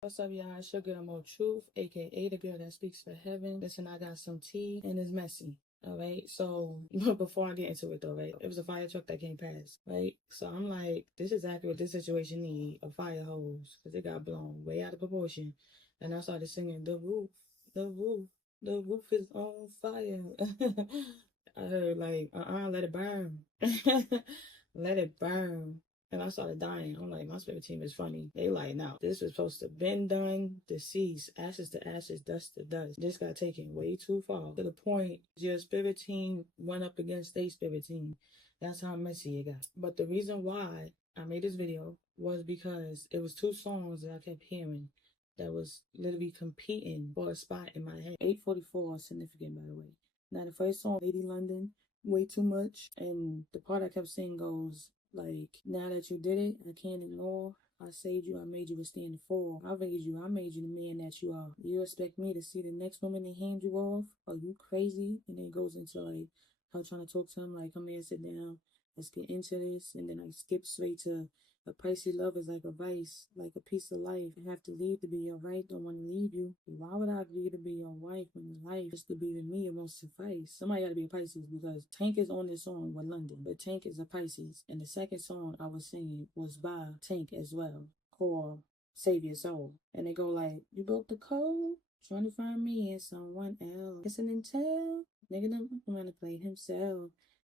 What's up, y'all? It's your girl Mo Truth, aka the girl that speaks for heaven. Listen, I got some tea and it's messy. Alright, so before I get into it though, right? It was a fire truck that came past, right? So I'm like, this is exactly what this situation need, a fire hose, because it got blown way out of proportion. And I started singing, the roof, the roof is on fire. I heard like, let it burn. Let it burn. And I started dying. I'm like, my spirit team is funny. They like, no, this was supposed to been done, deceased, ashes to ashes, dust to dust. This got taken way too far to the point your spirit team went up against their spirit team. That's how messy it got. But the reason why I made this video was because it was two songs that I kept hearing that was literally competing for a spot in my head. 844 significant, by the way. Now the first song, Lady London, way too much. And the part I kept singing goes, like, now that you did it, I can't ignore. I saved you, I made you a stand and fall. I raised you, I made you the man that you are. You expect me to see the next woman and hand you off? Are you crazy? And then it goes into like her trying to talk to him, like, come here, sit down, let's get into this. And then I skip straight to a pricey love is like a vice, like a piece of life. I have to leave to be your right, don't want to leave you. Why would I agree to be your wife when life just to be with me, it won't suffice? Somebody got to be a Pisces because Tank is on this song with London, but Tank is a Pisces. And the second song I was singing was by Tank as well, called Save Your Soul. And they go like, you broke the code, trying to find me and someone else. Listen and tell, nigga don't want to play himself.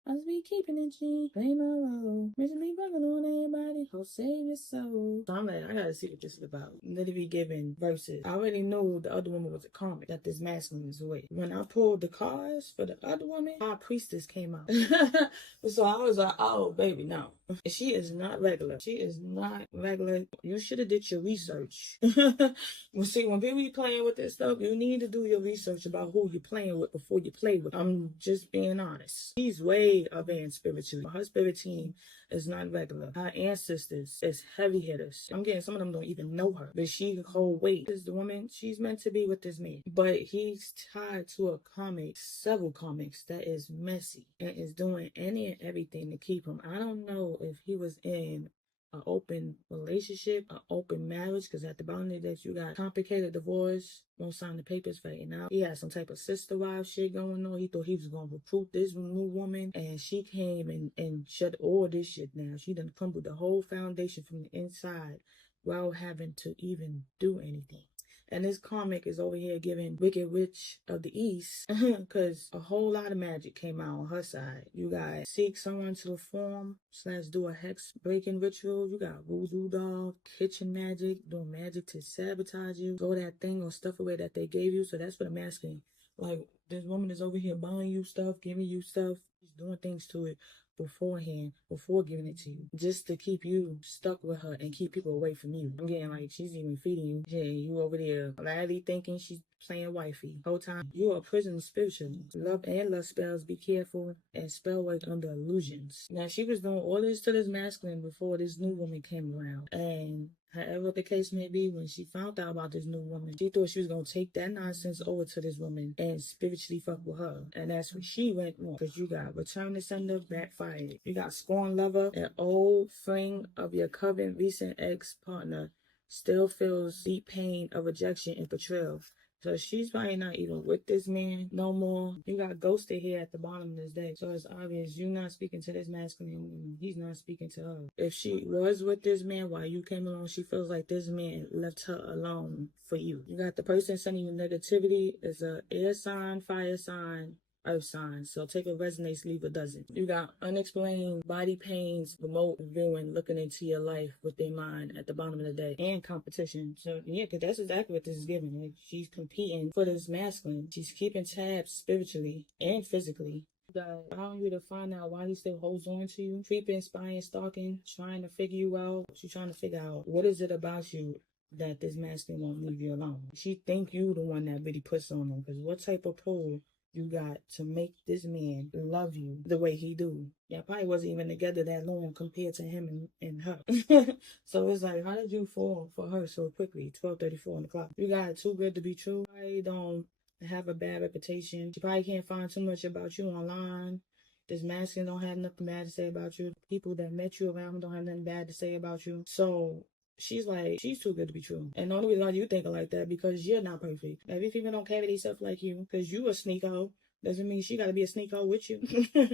I just be keeping it G, play my role. Rich be bugging on everybody, go save your soul. So I'm like, I gotta see what this is about. Literally giving verses. I already knew the other woman was a Karmic, that this masculine is with. When I pulled the cards for the other woman, High Priestess came out. So I was like, oh, baby, no. She is not regular. She is not regular. You should have did your research. Well, see, when people be playing with this stuff, you need to do your research about who you're playing with before you play with. I'm just being honest. She's way advanced spiritually. Her spirit team is not regular. Her ancestors is heavy hitters. I'm getting some of them don't even know her, but she hold weight. This is the woman, she's meant to be with this man. But he's tied to a comic, several comics that is messy and is doing any and everything to keep him. I don't know if he was in an open relationship, an open marriage, because at the bottom of that you got complicated divorce, won't sign the papers for it now. He had some type of sister wife shit going on. He thought he was gonna recruit this new woman, and she came and shut all this shit down. She done crumbled the whole foundation from the inside without having to even do anything. And this Karmic is over here giving Wicked Witch of the East because a whole lot of magic came out on her side. You got seek someone to reform / do a hex breaking ritual. You got voodoo doll, kitchen magic, doing magic to sabotage you. Throw that thing or stuff away that they gave you. So that's what I'm asking. Like, this woman is over here buying you stuff, giving you stuff. She's doing things to it beforehand, before giving it to you, just to keep you stuck with her and keep people away from you. I'm getting like she's even feeding you. Yeah, you over there gladly thinking she's playing wifey. Whole time you are a prison spiritually. Love and lust spells, be careful, and spell work under illusions. Now she was doing all this to this masculine before this new woman came around, and however the case may be, when she found out about this new woman, she thought she was going to take that nonsense over to this woman and spiritually fuck with her. And that's when she went wrong. Because you got return to sender, backfired. You got scorn lover, an old fling of your current recent ex-partner still feels deep pain of rejection and betrayal. So she's probably not even with this man no more. You got ghosted here at the bottom of this day. So it's obvious you're not speaking to this masculine woman. He's not speaking to her. If she was with this man while you came along, she feels like this man left her alone for you. You got the person sending you negativity is a air sign, fire sign, earth signs. So take what resonates, leave what doesn't. You got unexplained body pains, remote viewing, looking into your life with their mind at the bottom of the day, and competition. So yeah, because that's exactly what this is giving. Like, she's competing for this masculine. She's keeping tabs spiritually and physically. Allowing you to find out why he still holds on to you. Creeping, spying, stalking, trying to figure you out. She's trying to figure out what is it about you that this masculine won't leave you alone. She think you the one that really puts on him. Because what type of pull you got to make this man love you the way he do? Yeah, probably wasn't even together that long compared to him and her. So it's like, how did you fall for her so quickly? 12:34 on the clock. You got too good to be true. I don't have a bad reputation. She probably can't find too much about you online. This masculine don't have nothing bad to say about you. People that met you around don't have nothing bad to say about you. So she's like, she's too good to be true. And the only reason why you think like that because you're not perfect. Every female don't carry themselves like you because you a sneako. Doesn't mean she got to be a sneako with you.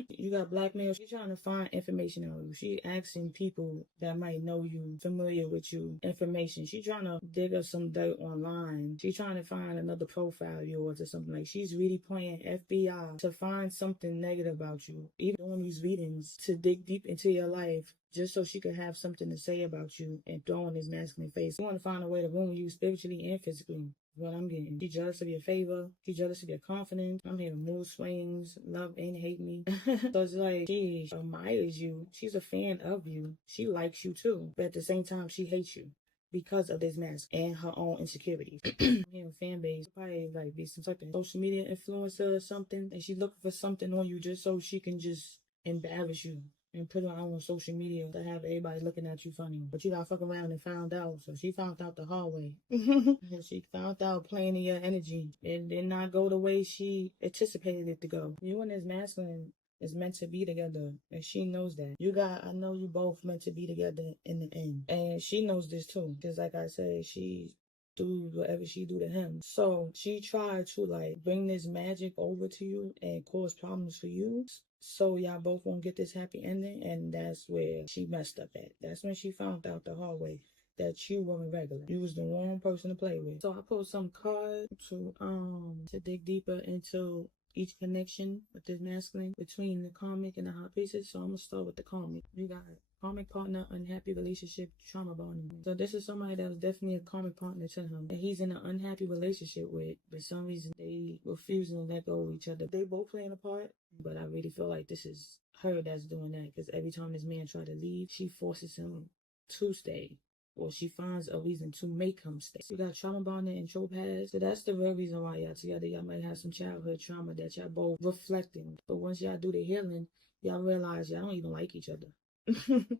You got blackmail. She's trying to find information on you. She asking people that might know you, familiar with you, information. She trying to dig up some dirt online. She trying to find another profile of yours or something. Like she's really playing FBI to find something negative about you. Even doing these readings to dig deep into your life just so she could have something to say about you and throw in this masculine face. You want to find a way to ruin you spiritually and physically. What I'm getting. She jealous of your favor. She jealous of your confidence. I'm hearing mood swings, love and hate me. So it's like she admires you. She's a fan of you. She likes you too. But at the same time, she hates you because of this mask and her own insecurities. I'm hearing fan base. Probably like be some type of social media influencer or something. And she's looking for something on you just so she can just embarrass you and put it out on social media to have everybody looking at you funny. But you got fuck around and found out. So she found out the hard way. And she found out playing in your energy. It did not go the way she anticipated it to go. You and this masculine is meant to be together. And she knows that. I know you both meant to be together in the end. And she knows this too. Because like I said, she do whatever she do to him. So she tried to like bring this magic over to you and cause problems for you. So y'all both won't get this happy ending, and that's where she messed up at. That's when she found out the hard way that you weren't regular. You was the wrong person to play with. So I pulled some cards to dig deeper into each connection with this masculine between the karmic and the high priestess. So I'm gonna start with the karmic. You got karmic partner, unhappy relationship, trauma bonding. So this is somebody that was definitely a karmic partner to him that he's in an unhappy relationship with. For some reason, they refusing to let go of each other. They both playing a part, but I really feel like this is her that's doing that because every time this man try to leave, she forces him to stay. Or she finds a reason to make him stay. You got trauma bonding and tropaz. So that's the real reason why y'all together. Y'all might have some childhood trauma that y'all both reflecting. But once y'all do the healing, y'all realize y'all don't even like each other.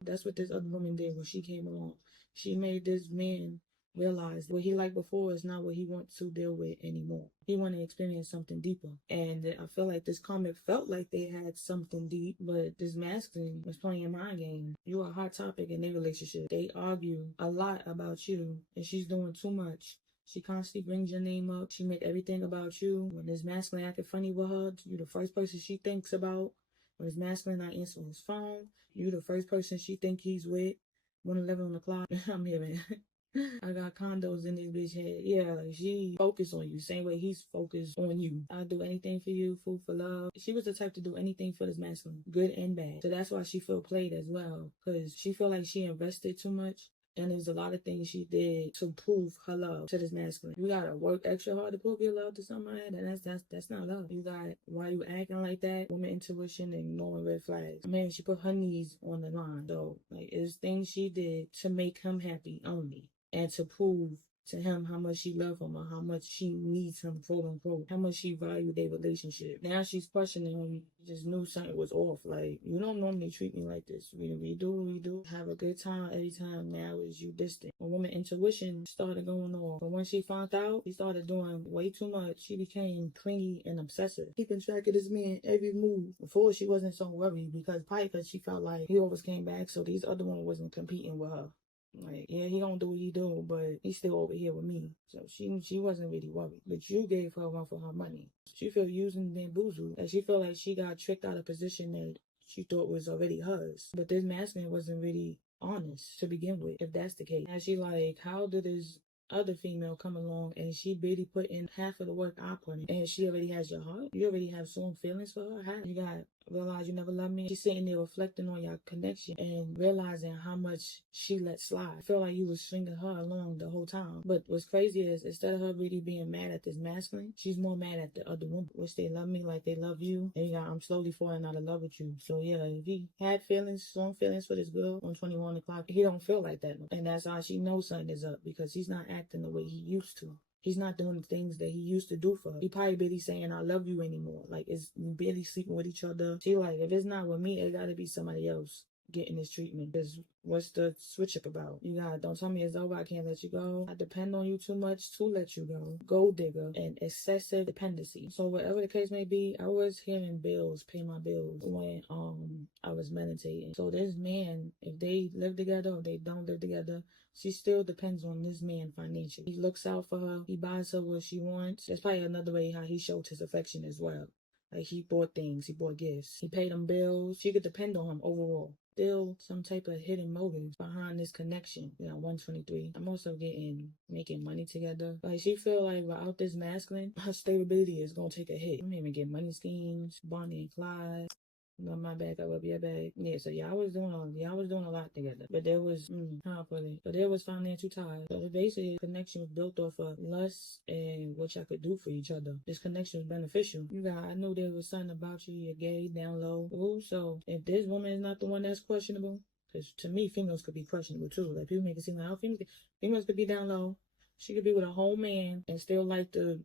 That's what this other woman did when she came along. She made this man realize what he liked before is not what he wants to deal with anymore. He wanted to experience something deeper. And I feel like this comic felt like they had something deep, but this masculine was playing a mind game. You are a hot topic in their relationship. They argue a lot about you, and she's doing too much. She constantly brings your name up. She make everything about you. When this masculine acting funny with her, you the first person she thinks about. When this masculine not answering his phone, you the first person she think he's with. 1:11 on the clock. I'm hearing. I got condos in this bitch head. Yeah, like she focused on you. Same way he's focused on you. I'll do anything for you, food for love. She was the type to do anything for this masculine, good and bad. So that's why she feel played as well. Because she feel like she invested too much. And there's a lot of things she did to prove her love to this masculine. You gotta work extra hard to prove your love to somebody. And that's not love. You got why you acting like that? Woman intuition and ignoring red flags. Man, she put her knees on the line. So like it's things she did to make him happy only. And to prove to him how much she loved him or how much she needs him, quote unquote, how much she valued their relationship. Now she's questioning him, just knew something was off. Like, you don't normally treat me like this. We do have a good time every time. Now is you distant. A woman intuition started going off. But when she found out, she started doing way too much. She became clingy and obsessive, keeping track of this man every move. Before she wasn't so worried because she felt like he always came back, so these other women wasn't competing with her. Like, yeah, he don't do what he do, but he's still over here with me. So she wasn't really worried. But you gave her one for her money. She felt used and bamboozled. And she felt like she got tricked out of a position that she thought was already hers. But this masculine wasn't really honest to begin with, if that's the case. And she like, how did this other female come along and she barely put in half of the work I put in, and she already has your heart? You already have strong feelings for her? How? You got realize you never loved me? She's sitting there reflecting on your connection and realizing how much she let slide. I feel like you was stringing her along the whole time. But what's crazy is instead of her really being mad at this masculine, she's more mad at the other woman. Wish they love me like they love you. And you got, I'm slowly falling out of love with you. So yeah, if he had feelings, strong feelings for this girl on 21 o'clock, he don't feel like that. And that's how she knows something is up, because he's not acting the way he used to. He's not doing the things that he used to do for her. He probably barely saying, I love you anymore. Like, it's barely sleeping with each other. She like, if it's not with me, it gotta be somebody else. getting this treatment. Because what's the switch up about? You got, don't tell me it's over, I can't let you go. I depend on you too much to let you go. Gold digger and excessive dependency. So whatever the case may be, I was hearing bills, pay my bills when I was meditating. So this man, if they live together or they don't live together, she still depends on this man financially. He looks out for her. He buys her what she wants. That's probably another way how he showed his affection as well. Like, he bought things, he bought gifts, he paid them bills. She could depend on him overall. Still some type of hidden motive behind this connection. 123. I'm also making money together. Like, she feel like without this masculine, her stability is gonna take a hit. I'm even getting money schemes, Bonnie and Clyde. My bag, I rub your bag. Yeah, so y'all was doing a lot together. But there was, how I put it, but there was financial ties. So basically, the connection was built off of lust and what y'all could do for each other. This connection was beneficial. I knew there was something about you, you're gay, down low. Ooh, so if this woman is not the one that's questionable, because to me, females could be questionable too. Like, people make it seem like, oh, females could be down low. She could be with a whole man and still like to,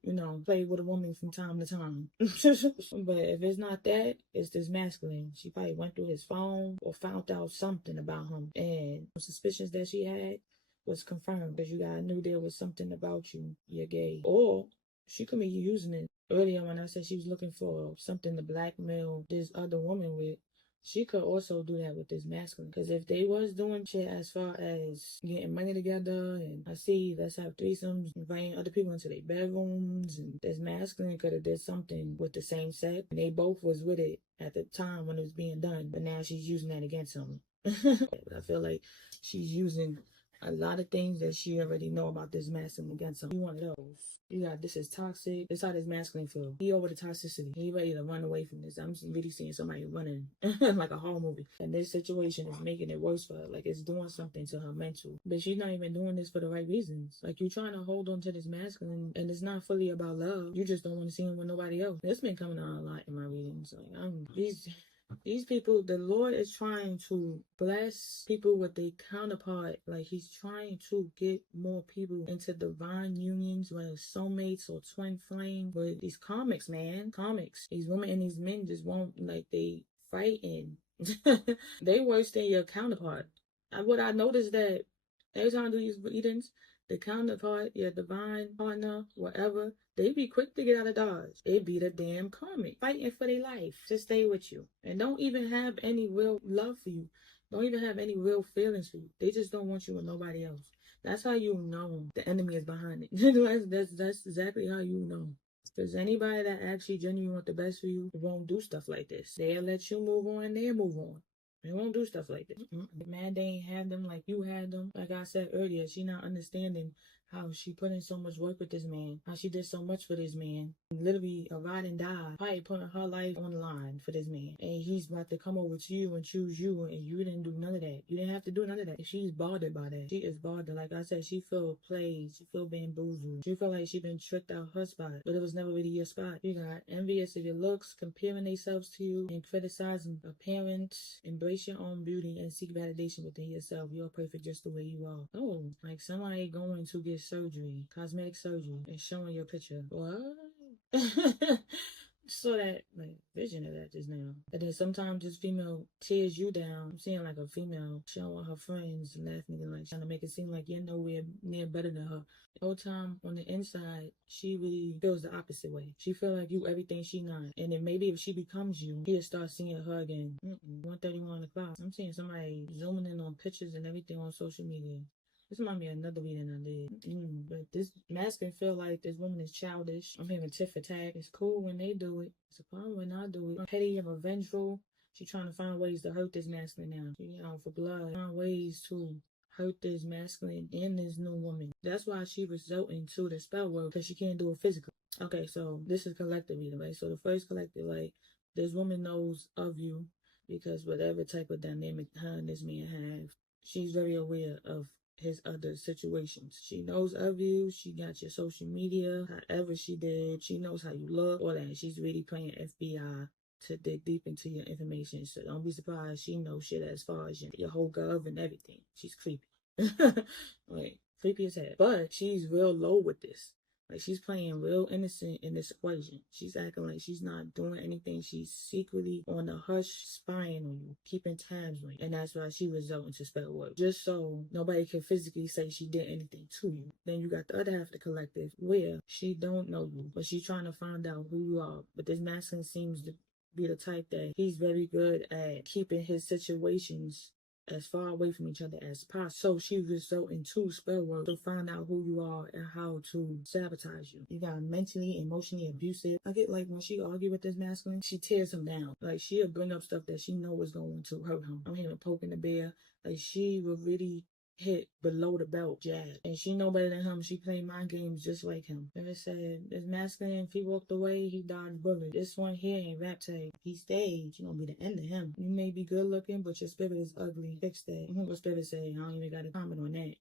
play with a woman from time to time. But if it's not that, it's this masculine. She probably went through his phone or found out something about him. And the suspicions that she had was confirmed because you guys knew there was something about you. You're gay. Or she could be using it. Earlier when I said she was looking for something to blackmail this other woman with, she could also do that with this masculine. Because if they was doing shit as far as getting money together, and I see, let's have threesomes, inviting other people into their bedrooms, and this masculine could have did something with the same sex. And they both was with it at the time when it was being done. But now she's using that against him. I feel like she's using a lot of things that she already know about this masculine against him. You one of those. This is toxic. This how this masculine feel. He over the toxicity. He ready to run away from this. I'm really seeing somebody running like a horror movie. And this situation is making it worse for her. Like, it's doing something to her mental. But she's not even doing this for the right reasons. Like, you trying to hold on to this masculine, and it's not fully about love. You just don't want to see him with nobody else. This been coming out a lot in my readings. Like, these people, the Lord is trying to bless people with their counterpart. Like, he's trying to get more people into divine unions, whether it's soulmates or twin flame. But these karmics, man, these women and these men just won't, like, they fighting. They worse than your counterpart. What I noticed that every time I do these readings, the counterpart, your divine partner, whatever, they be quick to get out of Dodge. They be the damn karmic, fighting for their life to stay with you. And don't even have any real love for you. Don't even have any real feelings for you. They just don't want you with nobody else. That's how you know the enemy is behind it. That's exactly how you know. Because anybody that actually genuinely want the best for you won't do stuff like this. They'll let you move on and they'll move on. They won't do stuff like this. Man, they ain't had them like you had them. Like I said earlier, she not understanding how she put in so much work with this man. How she did so much for this man. Literally a ride and die. Probably putting her life on the line for this man. And he's about to come over to you and choose you, and you didn't do none of that. You didn't have to do none of that. She's bothered by that. She is bothered. Like I said, she feel played. She feel bamboozled. She feel like she been tricked out her spot. But it was never really your spot. You got envious of your looks, comparing themselves to you, and criticizing appearance. Embrace your own beauty and seek validation within yourself. You're perfect just the way you are. Oh, like somebody going to get surgery, cosmetic surgery, and showing your picture. What? Saw that like vision of that just now. And then sometimes this female tears you down. I'm seeing like a female showing her friends and laughing and like trying to make it seem like you're nowhere near better than her. The whole time on the inside, she really feels the opposite way. She feel like you everything she not. And then maybe if she becomes you, he'll start seeing her again. 1:31 o'clock. I'm seeing somebody zooming in on pictures and everything on social media. This might be another reading I did. But this masculine feel like this woman is childish. I'm having tit for tat. It's cool when they do it. It's a problem when I do it. I'm petty and revengeful. She trying to find ways to hurt this masculine now. She out for blood. Find ways to hurt this masculine and this new woman. That's why she resorting to the spell work, because she can't do it physically. Okay, so this is collective reading, right? So the first collective, like, this woman knows of you because whatever type of dynamic her and this man have, she's very aware of his other situations. She knows of you. She got your social media, however she did. She knows how you look, all that. She's really playing FBI to dig deep into your information. So don't be surprised she knows shit as far as your whole gov and everything. She's creepy. Like, creepy as hell. But she's real low with this. Like, she's playing real innocent in this equation. She's acting like she's not doing anything. She's secretly on the hush spying on you, keeping tabs on you. And that's why she resulted to spell work. Just so nobody can physically say she did anything to you. Then you got the other half of the collective where she don't know you, but she's trying to find out who you are. But this masculine seems to be the type that he's very good at keeping his situations as far away from each other as possible. So she resort in two spell work to find out who you are and how to sabotage you. You got mentally, emotionally abusive. I get like when she argue with this masculine, she tears him down. Like she'll bring up stuff that she know is going to hurt him. I'm hearing poking the bear. Like she will really hit below the belt jab. And she know better than him. She played mind games just like him. And it said, this masculine, if he walked away, he dodged bullets. This one here ain't rap tag. He stayed. You gonna be the end of him. You may be good looking, but your spirit is ugly. Fix that. What spirit say? I don't even got a comment on that.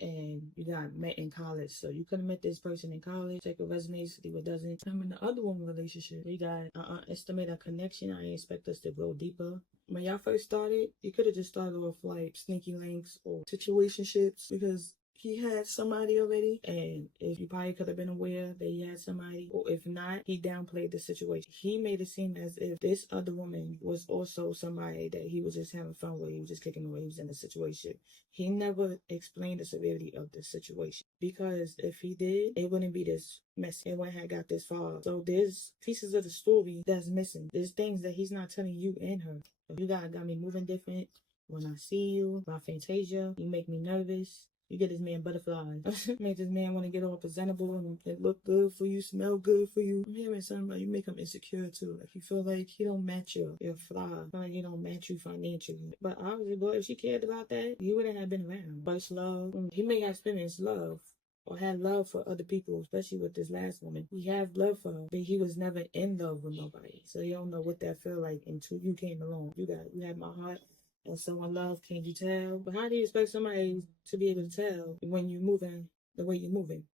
And you got met in college, so you could have met this person in college. Check what resonates, see what doesn't. I'm in the other woman relationship. We got estimate a connection. I expect us to grow deeper. When y'all first started, you could have just started off like sneaky links or situationships because he had somebody already, and if you probably could have been aware that he had somebody, or if not, he downplayed the situation. He made it seem as if this other woman was also somebody that he was just having fun with. He was just kicking away. He was in a situation. He never explained the severity of the situation, because if he did, it wouldn't be this messy. It wouldn't have got this far. So there's pieces of the story that's missing. There's things that he's not telling you and her. You got me moving different. When I see you, my fantasia, you make me nervous. You get this man butterflies. Make this man want to get all presentable and it look good for you, smell good for you. I'm hearing something about you make him insecure too. Like you feel like he don't match your fly. Feel like he don't match you financially. But obviously, boy, if she cared about that, you wouldn't have been around. First love. He may have experienced love or had love for other people, especially with this last woman. He had love for her, but he was never in love with nobody. So you don't know what that feel like until you came along. You had my heart. And someone love, can you tell? But how do you expect somebody to be able to tell when you're moving the way you're moving?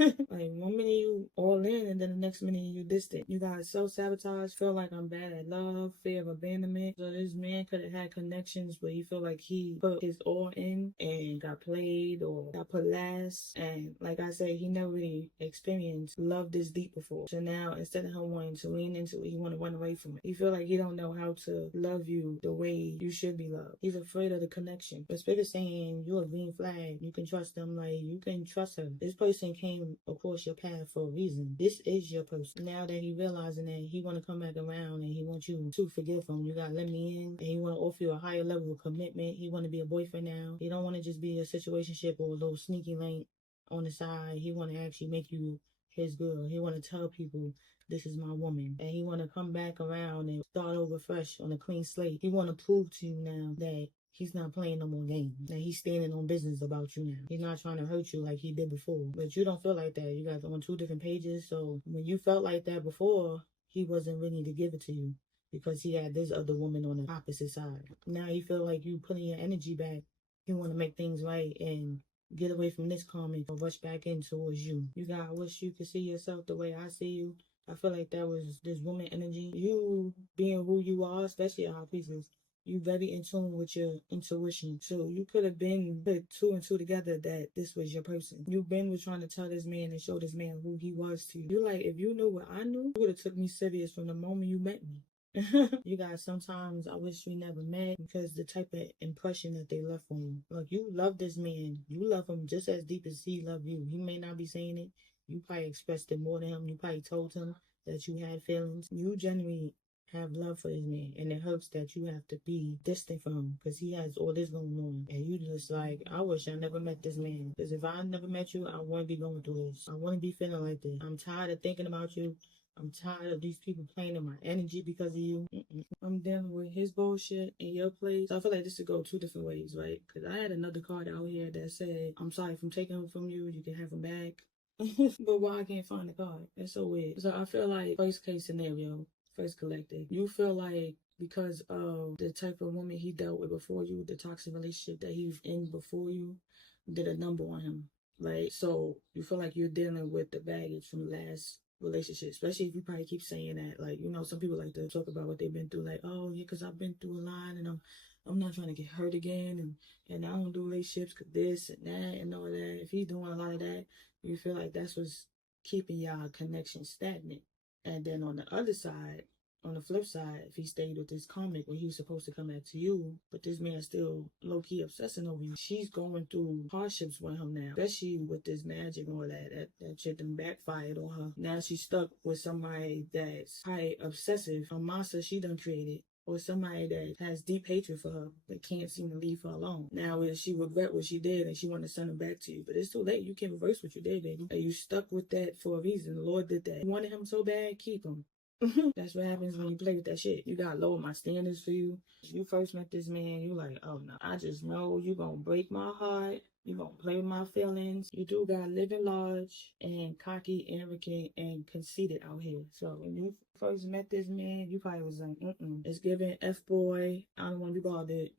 Like 1 minute you all in and then the next minute you distant. You got self-sabotage, feel like I'm bad at love, fear of abandonment. So this man could have had connections but he feel like he put his all in and got played or got put last. And like I said, he never really experienced love this deep before. So now instead of him wanting to lean into it, he want to run away from it. He feel like he don't know how to love you the way you should be loved. He's afraid of the connection. But Spirit saying you're a green flag. You can trust them, like you can trust her. This person came across your path for a reason. This is your person. Now that he realizing that he want to come back around and he wants you to forgive him, you got to let me in, and he want to offer you a higher level of commitment. He want to be a boyfriend now. He don't want to just be a situationship or a little sneaky link on the side. He want to actually make you his girl. He want to tell people this is my woman, and he want to come back around and start over fresh on a clean slate. He want to prove to you now that he's not playing no more games. That he's standing on business about you now. He's not trying to hurt you like he did before. But you don't feel like that. You guys are on 2 different pages. So when you felt like that before, he wasn't ready to give it to you because he had this other woman on the opposite side. Now you feel like you putting your energy back. You want to make things right and get away from this Karmic or rush back in towards you. You got, I wish you could see yourself the way I see you. I feel like that was this woman energy. You being who you are, especially our pieces. You very in tune with your intuition. So you could have been put 2 and 2 together that this was your person. You been was trying to tell this man and show this man who he was to you. You like, if you knew what I knew, you would have took me serious from the moment you met me. You guys, sometimes I wish we never met because the type of impression that they left on you. Like, you love this man. You love him just as deep as he loved you. He may not be saying it. You probably expressed it more to him. You probably told him that you had feelings. You genuinely have love for this man, and it hurts that you have to be distant from him because he has all this going on, and you just like, I wish I never met this man, because if I never met you, I wouldn't be going through this. I wouldn't be feeling like this. I'm tired of thinking about you. I'm tired of these people playing in my energy because of you. I'm dealing with his bullshit in your place. So I feel like this could go 2 different ways, right? Because I had another card out here that said, I'm sorry if I'm taking him from you. You can have him back. But why I can't find the card? That's so weird. So I feel like first case scenario, first collective, you feel like because of the type of woman he dealt with before you, the toxic relationship that he was in before you, did a number on him, right? So you feel like you're dealing with the baggage from the last relationship, especially if you probably keep saying that. Like, you know, some people like to talk about what they've been through, like, oh yeah, because I've been through a lot and I'm not trying to get hurt again, and I don't do relationships because this and that and all that. If he's doing a lot of that, you feel like that's what's keeping y'all connection stagnant. And then on the other side, on the flip side, if he stayed with this Karmic when he was supposed to come back to you, but this man still low-key obsessing over you, she's going through hardships with him now, especially with this magic and all that. That shit done backfired on her. Now she's stuck with somebody that's probably obsessive, a monster she done created, or somebody that has deep hatred for her but can't seem to leave her alone. Now she regret what she did and she want to send him back to you, but it's too late. You can't reverse what you did, baby. You stuck with that for a reason. The Lord did that. You wanted him so bad, keep him. That's what happens when you play with that shit. You gotta lower my standards for you. You first met this man, you like, oh no, I just know you gonna break my heart. You gonna play with my feelings. You do gotta live in large and cocky, arrogant, and conceited out here. So when you first met this man, you probably was like, it's giving F-boy. I don't want to be bothered.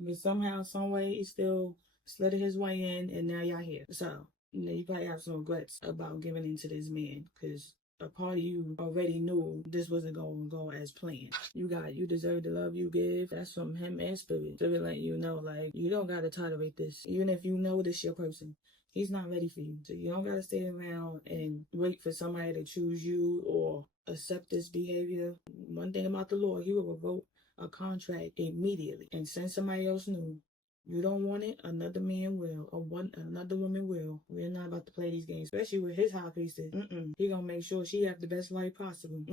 But somehow, some way, he still slid his way in, and now y'all here. So you probably have some regrets about giving into this man, because a part of you already knew this wasn't going to go as planned. You deserve the love you give. That's from him and Spirit. Spirit letting you know, like, you don't got to tolerate this. Even if you know this your person, he's not ready for you. So you don't got to stay around and wait for somebody to choose you or accept this behavior. One thing about the Lord, he will revoke a contract immediately. And since somebody else knew, you don't want it, another man will, or another woman will. We're not about to play these games, especially with his high priestess. He gonna make sure she have the best life possible.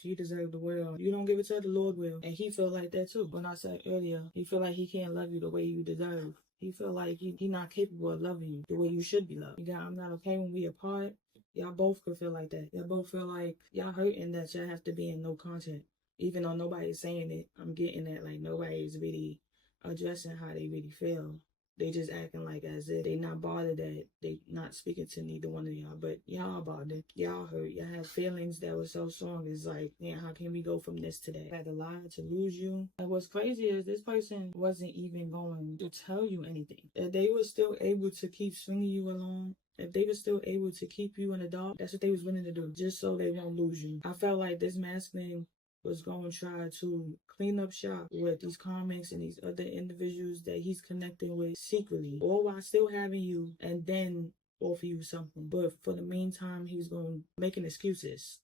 She deserve the world. You don't give it to her, the Lord will. And he feel like that too. When I said earlier, he feel like he can't love you the way you deserve. He feel like he not capable of loving you the way you should be loved. I'm not okay when we apart. Y'all both could feel like that. Y'all both feel like y'all hurting that y'all have to be in no contact. Even though nobody's saying it, I'm getting that, like, nobody's really addressing how they really feel. They just acting like as if they not bothered that they not speaking to neither one of y'all, but y'all bothered. Y'all hurt. Y'all have feelings that were so strong. It's like, man, how can we go from this to that? I had to lie to lose you. And what's crazy is this person wasn't even going to tell you anything. If they were still able to keep swinging you along, if they were still able to keep you in the dark, that's what they was willing to do, just so they won't lose you. I felt like this masculine was going to try to clean up shop with these Karmics and these other individuals that he's connecting with secretly, or while still having you, and then offer you something. But for the meantime, he was going making excuses.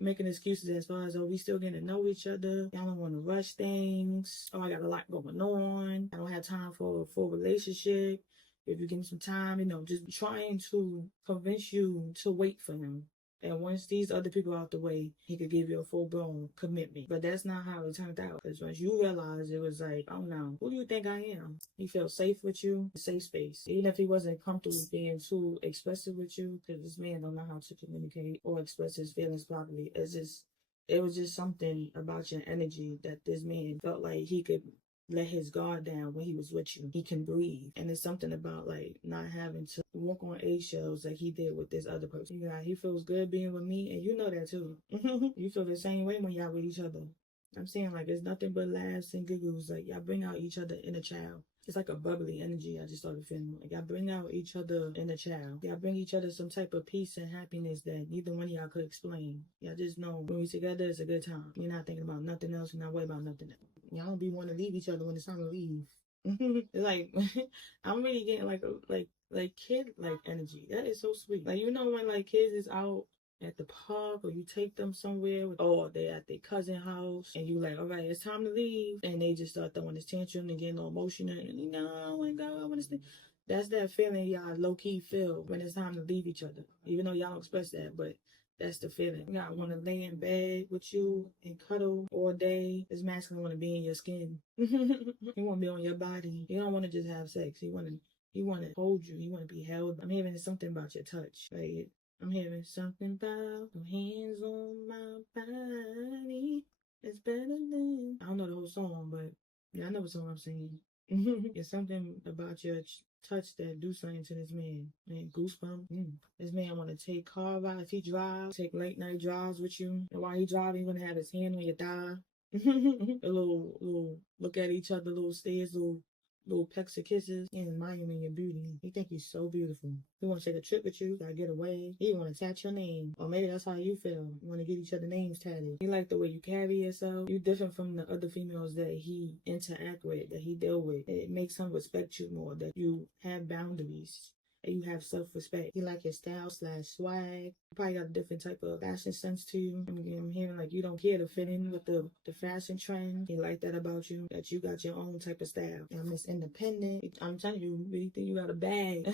Making excuses as far as, oh, we still getting to know each other. Y'all don't want to rush things. Oh, I got a lot going on. I don't have time for a full relationship. If you give me some time, just trying to convince you to wait for him. And once these other people out the way, he could give you a full-blown commitment. But that's not how it turned out. Because once you realize, it was like, oh no, who do you think I am? He felt safe with you, a safe space. Even if he wasn't comfortable being too expressive with you, because this man don't know how to communicate or express his feelings properly. It was just something about your energy that this man felt like he could let his guard down when he was with you. He can breathe. And it's something about, like, not having to walk on eggshells like he did with this other person. He feels good being with me, and you know that too. You feel the same way when y'all with each other. I'm saying, like, it's nothing but laughs and giggles. Like, y'all bring out each other inner child. It's like a bubbly energy I just started feeling. Like, y'all bring out each other inner child. Y'all bring each other some type of peace and happiness that neither one of y'all could explain. Y'all just know when we together, it's a good time. We're not thinking about nothing else. We're not worried about nothing else. Y'all don't be wanting to leave each other when it's time to leave. It's like, I'm really getting like kid-like energy. That is so sweet. Like, when like kids is out at the park, or you take them somewhere, or they're at their cousin house, and you like, all right, it's time to leave, and they just start throwing this tantrum and getting all emotional, and I want to go, I want to stay. That's that feeling y'all low-key feel when it's time to leave each other, even though y'all don't express that, but that's the feeling. I want to lay in bed with you and cuddle all day. This masculine want to be in your skin. He want to be on your body. He don't want to just have sex. He want to hold you. He want to be held. I'm hearing something about your touch. Like, I'm hearing something about your hands on my body. It's better than... I don't know the whole song, but yeah, I know what song I'm singing. It's something about your touch that do something to this man. Man, goosebumps. This man want to take car rides. If he drives, take late night drives with you. And while he driving, he want to have his hand on your thigh. A little look at each other, little stares, little pecks and kisses, and admiring your beauty. He think you're so beautiful. He want to take a trip with you, gotta get away. He want to tat your name. Or maybe that's how you feel. You want to get each other names tatted. He like the way you carry yourself. You different from the other females that he interact with, that he deal with. It makes him respect you more, that you have boundaries. and you have self-respect. He like your style / swag. You probably got a different type of fashion sense to you. I'm hearing like you don't care to fit in with the fashion trend. He like that about you, that you got your own type of style. I'm Miss Independent. I'm telling you, you really think you got a bag.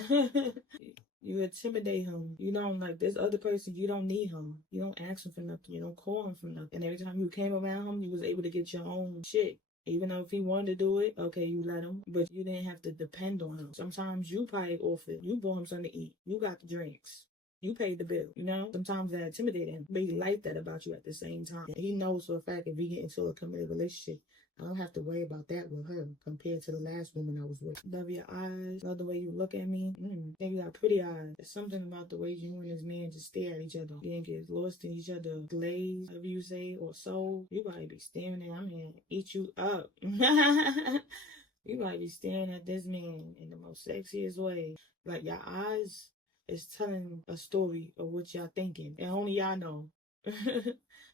You intimidate him. You don't like this other person. You don't need him. You don't ask him for nothing. You don't call him for nothing. And every time you came around him, you was able to get your own shit. Even though if he wanted to do it, okay, you let him. But you didn't have to depend on him. Sometimes you probably offered. You bought him something to eat. You got the drinks. You paid the bill, you know? Sometimes that intimidates him. But he like that about you at the same time. And he knows for a fact if we get into a committed relationship, I don't have to worry about that with her compared to the last woman I was with. Love your eyes. Love the way you look at me. Think you got pretty eyes. There's something about the way you and this man just stare at each other. You ain't get lost in each other. Glaze, whatever you say, or soul. You probably be staring at I'm gonna eat you up. You might be staring at this man in the most sexiest way. Like your eyes is telling a story of what y'all thinking. And only y'all know.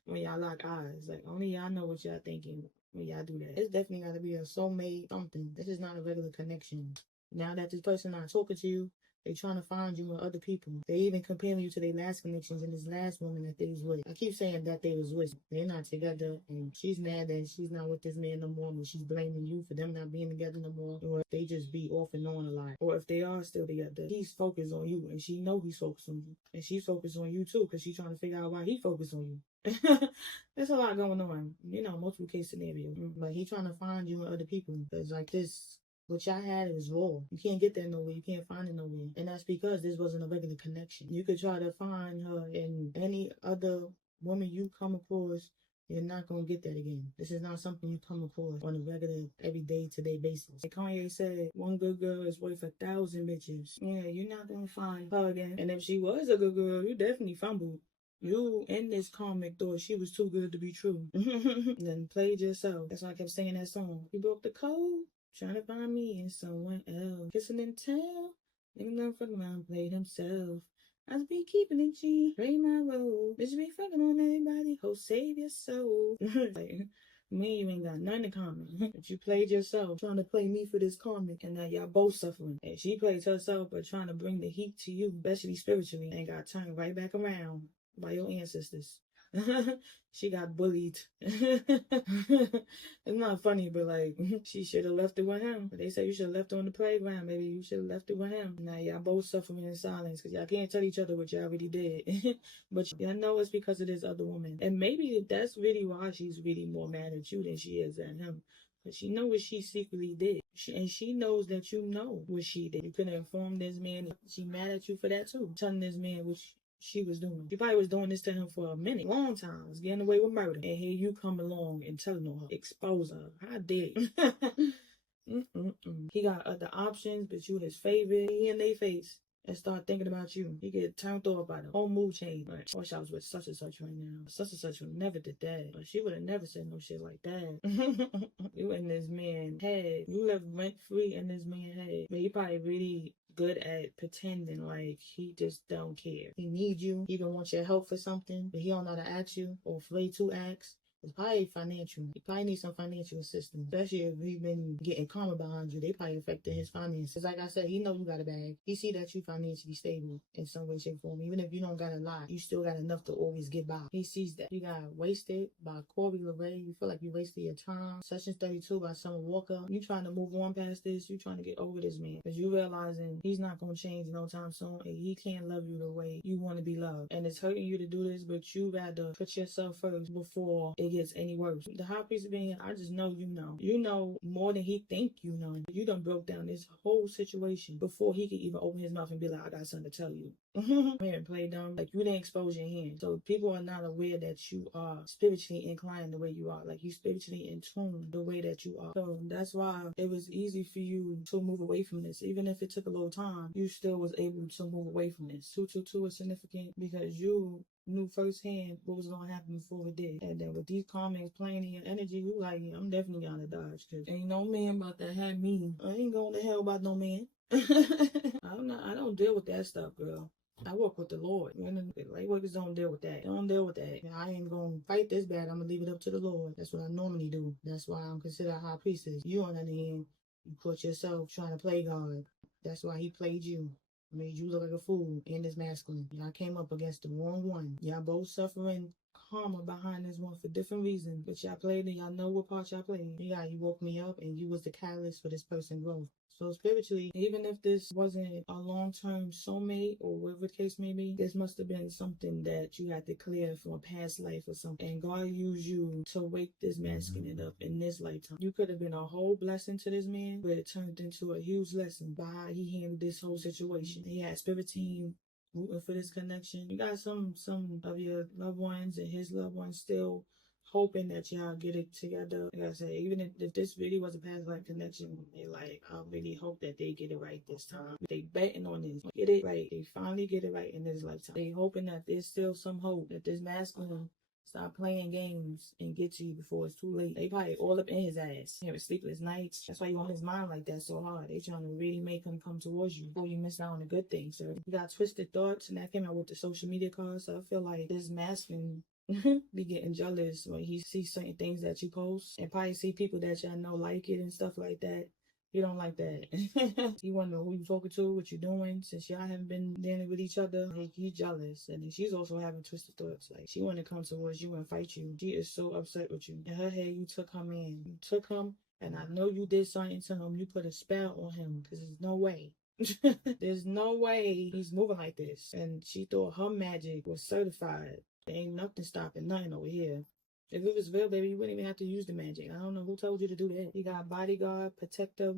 When y'all lock eyes. Like only y'all know what y'all thinking when y'all do that. It's definitely got to be a soulmate something. This is not a regular connection. Now that this person not talking to you, they trying to find you with other people. They even comparing you to their last connections and this last woman that they was with. I keep saying that they was with. They're not together, and she's mad that she's not with this man no more, but she's blaming you for them not being together no more. Or if they just be off and on a lot. Or if they are still together, he's focused on you, and she know he's focused on you. And she's focused on you too, because she's trying to figure out why he focused on you. There's a lot going on. You know, multiple case scenarios. But he trying to find you and other people. Because like this, what y'all had is raw. You can't get there nowhere. You can't find it nowhere. And that's because this wasn't a regular connection. You could try to find her in any other woman you come across. You're not going to get that again. This is not something you come across on a regular, everyday, today basis. Like Kanye said, one good girl is worth 1,000 bitches. Yeah, you're not going to find her again. And if she was a good girl, you definitely fumbled. You in this karmic thought she was too good to be true. Then played yourself. That's why I kept singing that song. You broke the code. Trying to find me in someone else. Kissing and tell. Nigga done fucking around, played himself. I just be keeping it G. Play my role. Bitch be fucking on everybody. Ho, save your soul. Like, me, you ain't got nothing in common. But you played yourself, trying to play me for this karmic, and now y'all both suffering. And she plays herself, but trying to bring the heat to you, especially spiritually, and got turned right back around by your ancestors. She got bullied. It's not funny, but like, she should have left it with him. They say you should have left her on the playground. Maybe you should have left it with him. Now y'all both suffering in silence because y'all can't tell each other what y'all already did. But y'all know it's because of this other woman. And maybe that's really why she's really more mad at you than she is at him. But she knows what she secretly did. And she knows that you know what she did. You could have informed this man. She mad at you for that too. Telling this man which she was doing. She probably was doing this to him for a minute, long time. Was getting away with murder. And here you come along and telling on her, expose her. How dare you? He got other options, but you his favorite. He in their face and start thinking about you. He get turned off by the whole mood change. Like, I wish I was with such and such right now. Such and such would never did that. But she would have never said no shit like that. You in this man's head. You live rent free in this man's head. But he probably really good at pretending like he just don't care. He needs you. He even wants your help for something, but he don't know how to ask you or afraid to ask. It's probably financial. He probably needs some financial assistance. Especially if he been getting karma behind you. They probably affected his finances. Like I said, he know you got a bag. He see that you financially stable in some way, shape, form. Even if you don't got a lot, you still got enough to always get by. He sees that. You got wasted by Corey LeRae. You feel like you wasted your time. Session 32 by Summer Walker. You trying to move on past this. You trying to get over this man. Because you realizing he's not going to change no time soon. And he can't love you the way you want to be loved. And it's hurting you to do this, but you rather put yourself first before it gets any worse. The high priest being, I just know you know. You know more than he think you know. You done broke down this whole situation before he could even open his mouth and be like, I got something to tell you. And play dumb. Like, you didn't expose your hand. So people are not aware that you are spiritually inclined the way you are. Like, you spiritually in tune the way that you are. So that's why it was easy for you to move away from this. Even if it took a little time, you still was able to move away from this. 222 is significant because you knew firsthand what was going to happen before it did. And then with these comments playing in your energy, you like, yeah, I'm definitely gonna dodge because ain't no man about to have me. I ain't going to hell about no man. I don't deal with that stuff, girl. I work with the Lord. The light workers don't deal with that. They don't deal with that. I ain't gonna fight this bad. I'm gonna leave it up to the Lord. That's what I normally do. That's why I'm considered a high priestess. You, on the other hand, you put yourself trying to play God. That's why he played you. made you look like a fool in this masculine. Y'all came up against the wrong one. Y'all both suffering karma behind this one for different reasons, but y'all played and y'all know what part y'all played. You woke me up and you was the catalyst for this person's growth. So spiritually, even if this wasn't a long-term soulmate or whatever the case may be, this must have been something that you had to clear from a past life or something. And God used you to wake this masculine up in this lifetime. You could have been a whole blessing to this man, but it turned into a huge lesson by how he handled this whole situation. He had spirit team rooting for this connection. You got some of your loved ones and his loved ones still hoping that y'all get it together. Like I said, even if this really was a past life connection, they like, I really hope that they get it right this time. They betting on this. Get it right. They finally get it right in this lifetime. They hoping that there's still some hope that this masculine stop playing games and get to you before it's too late. They probably all up in his ass. Having sleepless nights. That's why you on his mind like that so hard. They trying to really make him come towards you before you miss out on the good things. So you got twisted thoughts, and that came out with the social media cards. So I feel like this masculine be getting jealous when he sees certain things that you post, and probably see people that y'all know like it and stuff like that. You don't like that. You want to know who you talking to, what you doing, since y'all haven't been dealing with each other. Like, he's jealous. And then she's also having twisted thoughts. Like, she want to come towards you and fight you. She is so upset with you. In her head, you took him in. You took him, and I know you did something to him. You put a spell on him, because there's no way. There's no way he's moving like this. And she thought her magic was certified. There ain't nothing stopping nothing over here. If it was real, baby, you wouldn't even have to use the magic. I don't know who told you to do that. You got bodyguard, protector,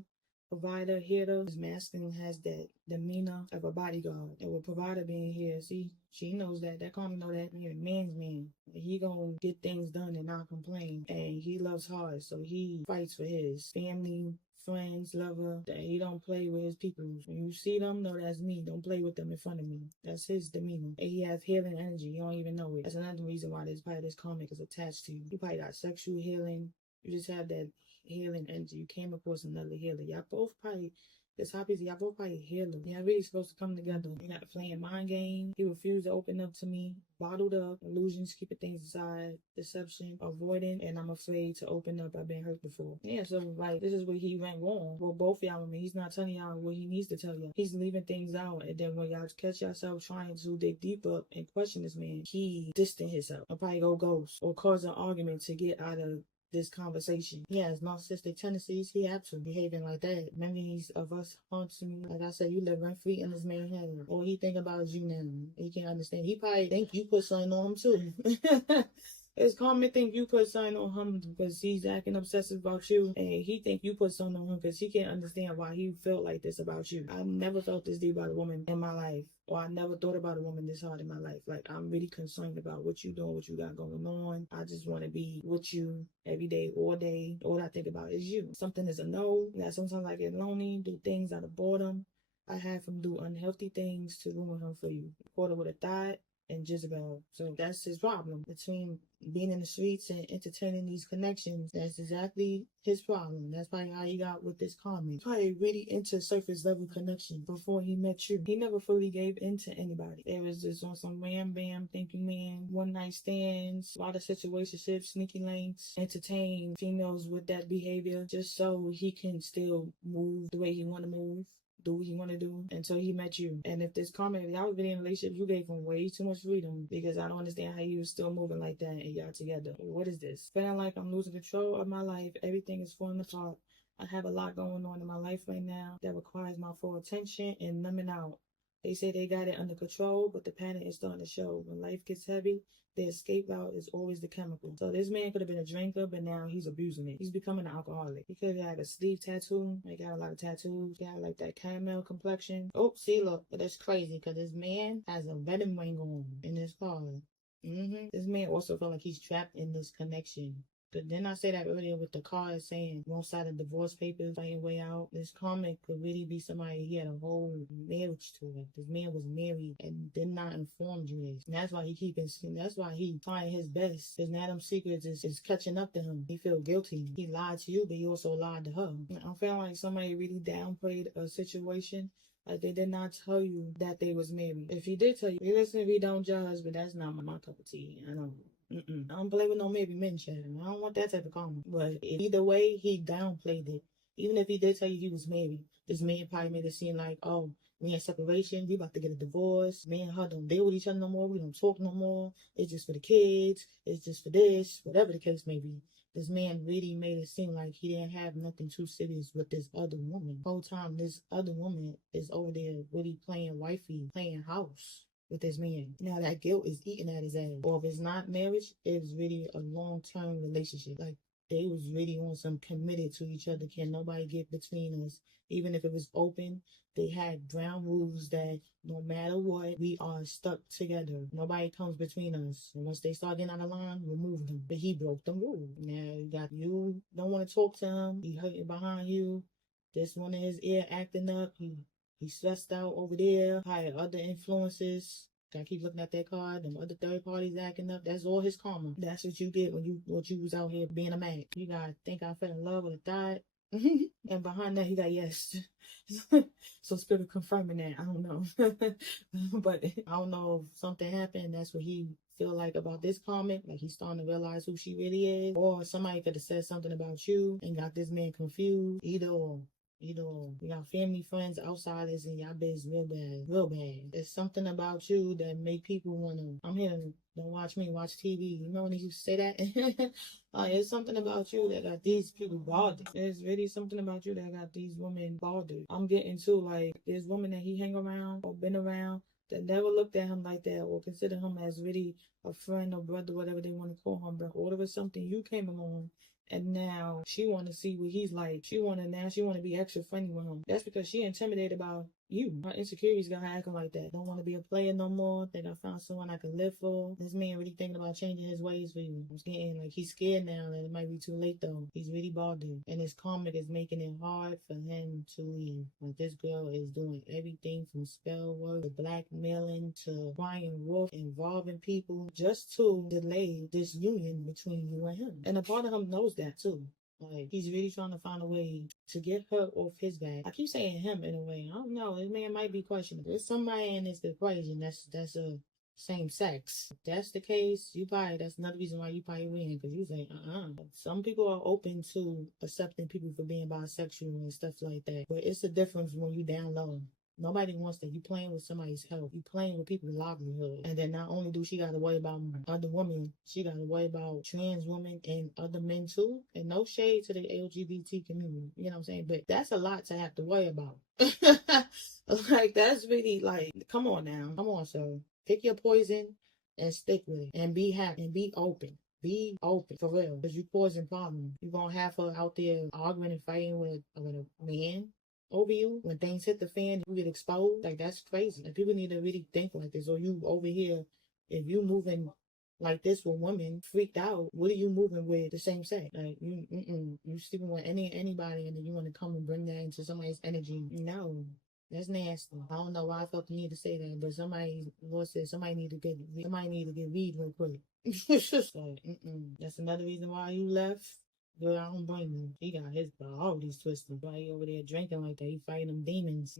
provider, healer. This masculine has that demeanor of a bodyguard. And with provider being here, see, she knows that. That Karmic know that. He's a man's man. He gonna get things done and not complain. And he loves hard, so he fights for his family, friends, lover, that he don't play with his people. When you see them, know that's me. Don't play with them in front of me. That's his demeanor. And he has healing energy. You don't even know it. That's another reason why this Karmic is attached to you. You probably got sexual healing. You just have that healing energy. You came across another healer. Y'all both probably, this hobby, y'all both probably healers. Y'all really supposed to come together. You got playing mind game. He refused to open up to me. Bottled up, illusions, keeping things inside, deception, avoiding, and I'm afraid to open up. I've been hurt before. Yeah, so like, this is where he went wrong. Well, both y'all with me. He's not telling y'all what he needs to tell y'all. He's leaving things out, and then when y'all catch yourself trying to dig deeper and question this man, he distant himself. I'll probably go ghost or cause an argument to get out of this conversation. He has narcissistic tendencies. He have to behaving like that. Memories of us haunts me. Like I said, you live rent free in this man's head. All he think about is you now. He can't understand. He probably think you put something on him too. It's common to think you put something on him because he's acting obsessive about you, and he think you put something on him because he can't understand why he felt like this about you. I never felt this deep about a woman in my life, or I never thought about a woman this hard in my life. Like, I'm really concerned about what you doing, what you got going on. I just want to be with you every day, all day. All I think about is you. Something is a no. Yeah, sometimes I get lonely, do things out of boredom. I have him do unhealthy things to ruin him for you. Quarter with a thought and Jezebel. So that's his problem. Between being in the streets and entertaining these connections, that's exactly his problem. That's probably how he got with this Karmic. Probably really into surface level connection before he met you. He never fully gave in to anybody. It was just on some wham bam, thank you man, one night stands, a lot of situationships, sneaky links, entertain females with that behavior just so he can still move the way he want to move, do what he want to do until he met you. And if this Karmic, if y'all was really in a relationship, you gave him way too much freedom, because I don't understand how you was still moving like that and y'all together. What is this? Feeling like I'm losing control of my life. Everything is falling apart. I have a lot going on in my life right now that requires my full attention and numbing out. They say they got it under control, but the panic is starting to show. When life gets heavy, the escape route is always the chemical. So this man could have been a drinker, but now he's abusing it. He's becoming an alcoholic. He could have had a sleeve tattoo. He got a lot of tattoos. He got like that caramel complexion. Oh, see, look, that's crazy, because this man has a wedding ring on in his car. This man also feel like he's trapped in this connection. But didn't I say that earlier with the card saying one side of divorce papers fighting way out? This Karmic could really be somebody, he had a whole marriage to it. This man was married and did not inform you this. And that's why that's why he trying his best. His Madam Secrets is catching up to him. He feel guilty. He lied to you, but he also lied to her. I'm feeling like somebody really downplayed a situation. Like, they did not tell you that they was married. If he did tell you, we listen, we don't judge, but that's not my cup of tea. I don't. I don't play with no maybe men chatting. I don't want that type of comment. But either way, he downplayed it. Even if he did tell you he was married, this man probably made it seem like, oh, We in separation. We about to get a divorce. Me and her don't deal with each other no more. We don't talk no more. It's just for the kids. It's just for this. Whatever the case may be. This man really made it seem like he didn't have nothing too serious with this other woman. The whole time, this other woman is over there really playing wifey, playing house with this man. Now that guilt is eating at his ass. Or if it's not marriage, it's really a long-term relationship. Like, they was really on some committed to each other. Can nobody get between us? Even if it was open, they had ground rules that no matter what, we are stuck together. Nobody comes between us. And once they start getting out of line, remove them. But he broke the rule. Now you don't want to talk to him. He hurting behind you. This one in his ear acting up. He stressed out over there. Hired other influences. Gotta keep looking at that card. Them other third parties acting up. That's all his karma. That's what you did when you was out here being a man. You gotta think I fell in love with a thought. And behind that, he got yes. So spirit confirming that. I don't know. But I don't know if something happened. That's what he feel like about this karmic. Like he's starting to realize who she really is. Or somebody could have said something about you and got this man confused. Either or. You got family, friends, outsiders, and y'all biz real bad, real bad. There's something about you that make people wanna, I'm here, don't watch me, watch TV. You know when they used to say that? It's something about you that got these people bothered. There's really something about you that got these women bothered. I'm getting to, like, there's women that he hang around or been around that never looked at him like that or consider him as really a friend or brother, whatever they want to call him. But all of a sudden, you came along. And now she want to see what he's like. She want to be extra friendly with him. That's because she intimidated about you. Her insecurities got her acting like that. Don't want to be a player no more. Think I found someone I can live for. This man really thinking about changing his ways for you. I'm getting like he's scared now and it might be too late though. He's really bothered. And his karmic is making it hard for him to leave. Like this girl is doing everything from spell work to blackmailing to crying wolf, involving people just to delay this union between you and him. And a part of him knows that too. Like, he's really trying to find a way to get her off his back. I keep saying him in a way. I don't know. This man might be questionable. There's somebody in this equation that's a same sex. If that's the case, that's another reason why you probably win, because you think, Some people are open to accepting people for being bisexual and stuff like that. But it's a difference when you down low. Nobody wants that. You playing with somebody's health. You playing with people's livelihood. And then not only do she got to worry about other women, she got to worry about trans women and other men too. And no shade to the LGBT community. You know what I'm saying? But that's a lot to have to worry about. Like, that's really like, come on now. Come on, sir. Pick your poison and stick with it. And be happy. And be open. Be open, for real. Because you causing problems. You're going to have her out there arguing and fighting with a man over you. When things hit the fan, you get exposed. Like, that's crazy. And people need to really think like this. Or you over here, if you moving like this with women, freaked out, what are you moving with the same sex? Like, you sleeping with anybody and then you want to come and bring that into somebody's energy. No. That's nasty. I don't know why I felt the need to say that, but Lord said somebody need to get weed real quick. So, that's another reason why you left. Girl, I don't blame him. He got his priorities twisted. Why he over there drinking like that? He fighting them demons.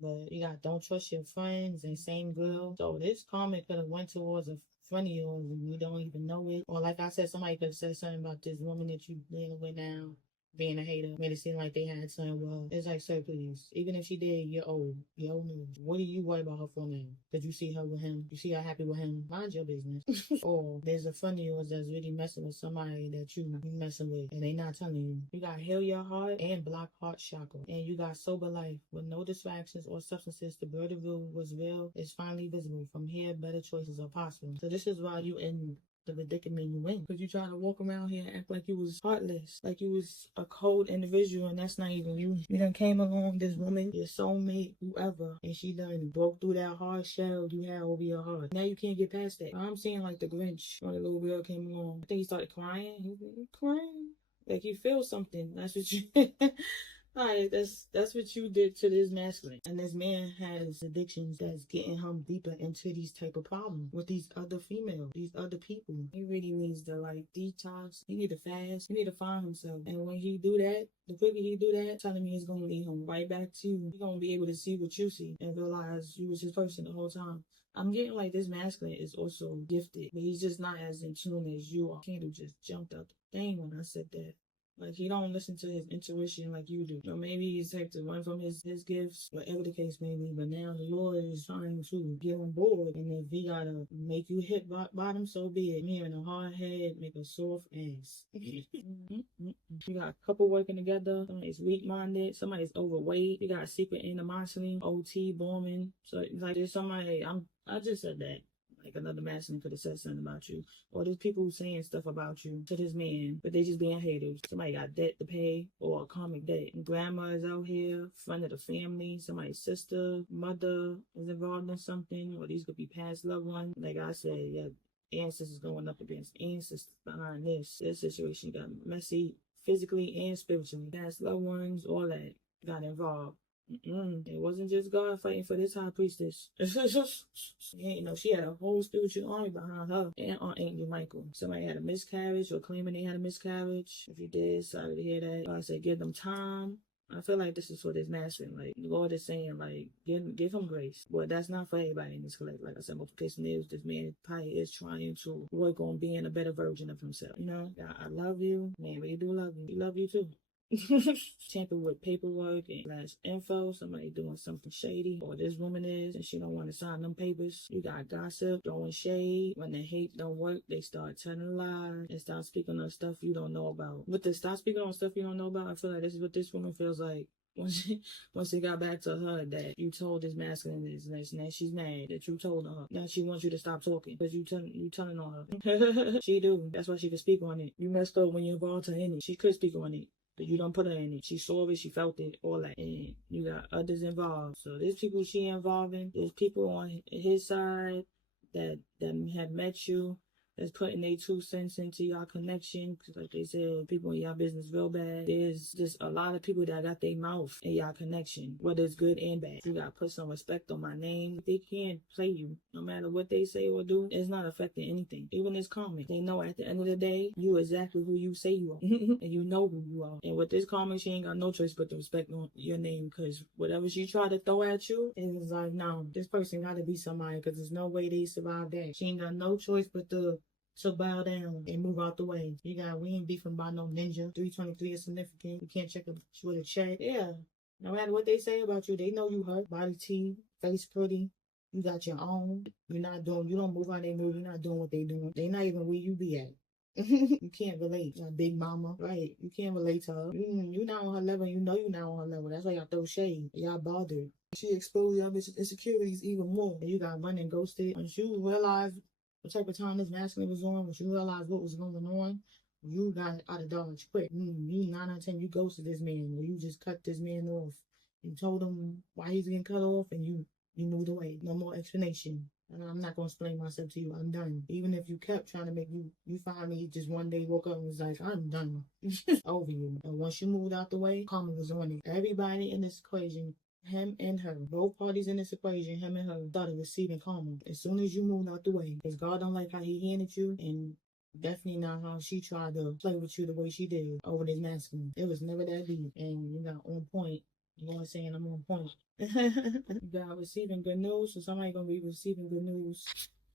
But you got don't trust your friends and same girl. So this comment could have went towards a friend of yours and you don't even know it. Or like I said, somebody could have said something about this woman that you dealing with now being a hater. Made it seem like they had something. Well, it's like, sir, please. Even if she did, you're old. You're old news. What do you worry about her for now? Did you see her with him? You see her happy with him? Mind your business. Or there's a friend of yours that's really messing with somebody that you messing with and they not telling you. You got heal your heart and block heart chakra. And you got sober life with no distractions or substances. The bird of rule was real. It's finally visible. From here, better choices are possible. So this is why you in the predicament you in. Because you try to walk around here and act like you was heartless. Like you was a cold individual and that's not even you. You done came along this woman, your soulmate, whoever, and she done broke through that hard shell you had over your heart. Now you can't get past that. I'm seeing like the Grinch when the little girl came along. I think he started crying. He was crying. Like you feel something. That's what you Alright, that's what you did to this masculine. And this man has addictions that's getting him deeper into these type of problems with these other females, these other people. He really needs to like detox. He need to fast. He need to find himself. And when he do that, the quicker he do that, telling me it's gonna lead him right back to you. You're gonna be able to see what you see and realize you was his person the whole time. I'm getting like this masculine is also gifted, but he's just not as in tune as you are. Candle just jumped out the thing when I said that. Like, he don't listen to his intuition like you do. Or maybe he's type to run from his gifts, whatever the case may be. But now the Lord is trying to get on board. And if he gotta make you hit bottom, so be it. Me and a hard head make a soft ass. You got a couple working together. Somebody's weak-minded. Somebody's overweight. You got a secret animosity. OT, bombing. So, like, there's somebody, I just said that. Like, another masculine could have said something about you. Or there's people saying stuff about you to this man, but they just being haters. Somebody got debt to pay, or a karmic debt. And grandma is out here, friend of the family, somebody's sister, mother is involved in something, or these could be past loved ones. Like I said, yeah, ancestors going up against ancestors behind this. This situation got messy, physically and spiritually. Past loved ones, all that got involved. It wasn't just God fighting for this high priestess. She had a whole spiritual army behind her and Aunt Angel Michael. Somebody had a miscarriage or claiming they had a miscarriage. If you did, sorry to hear that. God said, give them time. I feel like this is for this masculine. Like, the Lord is saying, like, give him grace. But that's not for everybody in this collect. Like I said, multiplication is, this man probably is trying to work on being a better version of himself. You know, I love you. Man, really do love you. We love you too. Tamper with paperwork and flash info. Somebody doing something shady, or this woman is, and she don't want to sign them papers. You got gossip, throwing shade. When the hate don't work, they start telling lies and start speaking on stuff you don't know about. With the stop speaking on stuff you don't know about, I feel like this is what this woman feels like. Once it got back to her that you told this masculine this, and now she's mad that you told her. Now she wants you to stop talking because you telling on her. She do. That's why she can speak on it. You messed up when you involved her in it. She could speak on it, but you don't put her in it. She saw it, she felt it, all that. And you got others involved. So there's people she involving. There's people on his side that have met you, that's putting their 2 cents into y'all connection. Cause like they said, people in y'all business real bad. There's just a lot of people that got their mouth in y'all connection, whether it's good and bad. You gotta put some respect on my name. They can't play you. No matter what they say or do, it's not affecting anything. Even this karmic, they know at the end of the day, you exactly who you say you are. And you know who you are. And with this karmic, she ain't got no choice but to respect on your name. Cause whatever she try to throw at you, it's like, no, this person gotta be somebody. Cause there's no way they survive that. She ain't got no choice but to bow down and move out the way. We ain't beefing by no ninja. 323 is significant. You can't check with a check. Yeah. No matter what they say about you, they know you hurt. Body T, face pretty. You got your own. You don't move how they move. You're not doing what they doing. They not even where you be at. You can't relate. Like big mama. Right. You can't relate to her. You not on her level. You know you not on her level. That's why y'all throw shade. Y'all bothered. She exposed y'all insecurities even more. And you got run and ghosted. Once you realize what type of time this masculine was on, when you realized what was going on, you got out of Dodge quick. You 9 out of 10, you ghosted this man, or you just cut this man off. You told him why he's getting cut off, and you moved away. No more explanation. And I'm not going to explain myself to you. I'm done. Even if you kept trying to make you finally just one day woke up and was like, I'm done. Over you. And once you moved out the way, karma was on it. Everybody in this equation, him and her, both parties in this equation, him and her, started receiving karma as soon as you moved out the way. Because God don't like how he handled you, and definitely not how she tried to play with you the way she did over this masculine. It was never that deep, and you got on point. You know what I'm saying? I'm on point. You got receiving good news, so somebody gonna be receiving good news.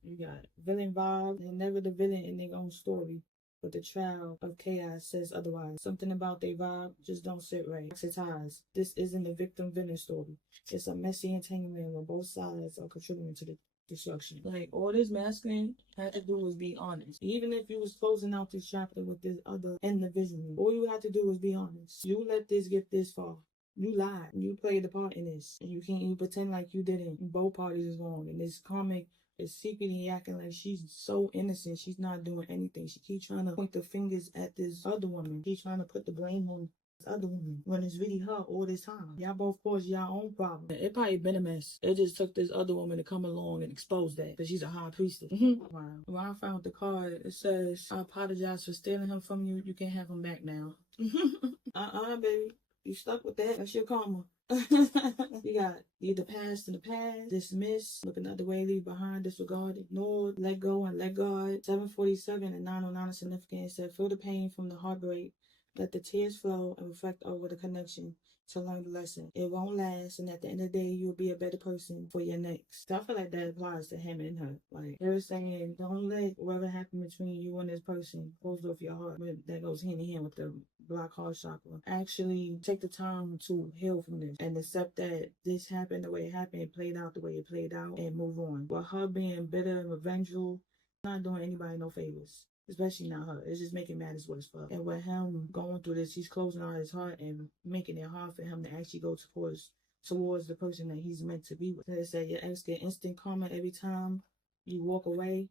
You got villain vibe. They're never the villain in their own story. But the trial of chaos says otherwise. Something about their vibe just don't sit right. It's ties. This isn't a victim-villain story. It's a messy entanglement where both sides are contributing to the destruction. Like, all this masculine had to do was be honest. Even if you was closing out this chapter with this other individual, all you had to do was be honest. You let this get this far. You lied. You played the part in this. And you pretend like you didn't. Both parties is wrong. And this karmic is secretly acting like she's so innocent. She's not doing anything. She keeps trying to point the fingers at this other woman. She's trying to put the blame on this other woman when it's really her all this time. Y'all both caused y'all own problem. It probably been a mess. It just took this other woman to come along and expose that, because she's a high priestess. Wow. When I found the card, it says, I apologize for stealing him from you. You can't have him back now. Baby. You stuck with that. That's your karma. You got leave the past in the past, dismiss, look another way, leave behind, disregard, ignored, let go, and let God. 747 and 909 is significant. It said, feel the pain from the heartbreak Let the tears flow and reflect over the connection to learn the lesson. It won't last, and at the end of the day, you'll be a better person for your next. So I feel like that applies to him and her. Like, they're saying, don't let whatever happened between you and this person close off your heart. But that goes hand in hand with the black heart chakra. Actually, take the time to heal from this and accept that this happened the way it happened, it played out the way it played out, and move on. But her being bitter and revengeful, not doing anybody no favors. Especially not her. It's just making matters worse for her. And with him going through this, he's closing out his heart and making it hard for him to actually go towards the person that he's meant to be with. They say your ex get instant karma every time you walk away.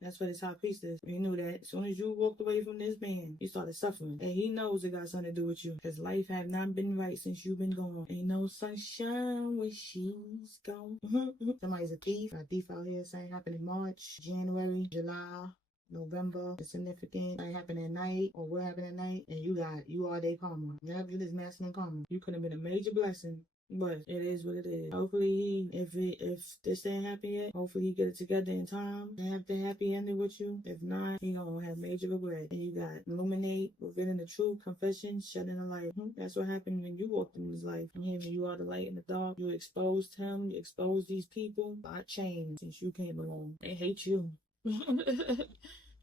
That's what his high priest is. You knew that. As soon as you walked away from this man, you started suffering. And he knows it got something to do with you. Because life have not been right since you've been gone. Ain't no sunshine when she's gone. Somebody's a thief. A thief out here saying happened in March, January, July, November. It's significant. It happened at night or what happened at night. And you are their karma. Yep, you just masculine karma. You could have been a major blessing. But it is what it is. Hopefully, if this ain't happen yet, hopefully he get it together in time and have the happy ending with you. If not, he gonna have major regret. And you got illuminate, revealing the truth, confession, shedding the light. That's what happened when you walked in his life. And when you are the light in the dark, you exposed him, you exposed these people. A lot changed since you came along. They hate you.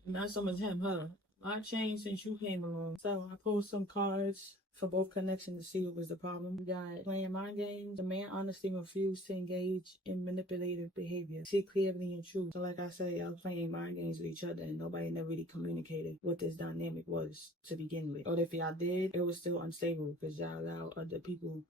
Not so much him, her. A lot changed since you came along. So I pulled some cards for both connections to see what was the problem. We got playing mind games. The man honestly refused to engage in manipulative behavior. See clearly and true. So like I said, y'all playing mind games with each other and nobody never really communicated what this dynamic was to begin with. Or if y'all did, it was still unstable because y'all allowed other people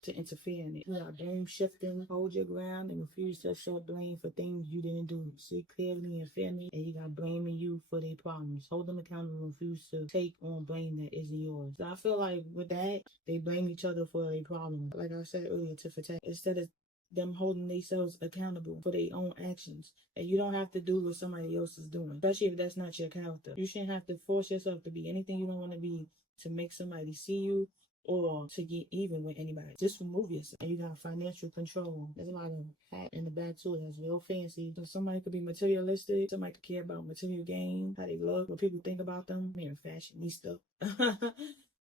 to interfere in it. You got blame shifting, hold your ground, and refuse to accept blame for things you didn't do. See clearly and fairly, and you got blaming you for their problems. Hold them accountable and refuse to take on blame that isn't yours. So I feel like with that, they blame each other for their problems. Like I said earlier, tit for tat. Instead of them holding themselves accountable for their own actions. And you don't have to do what somebody else is doing, especially if that's not your character. You shouldn't have to force yourself to be anything you don't want to be to make somebody see you or to get even with anybody. Just remove yourself. And you got financial control. There's a lot of hat in the back too that's real fancy. So somebody could be materialistic. Somebody could care about material gain, how they look, what people think about them. They're fashionista.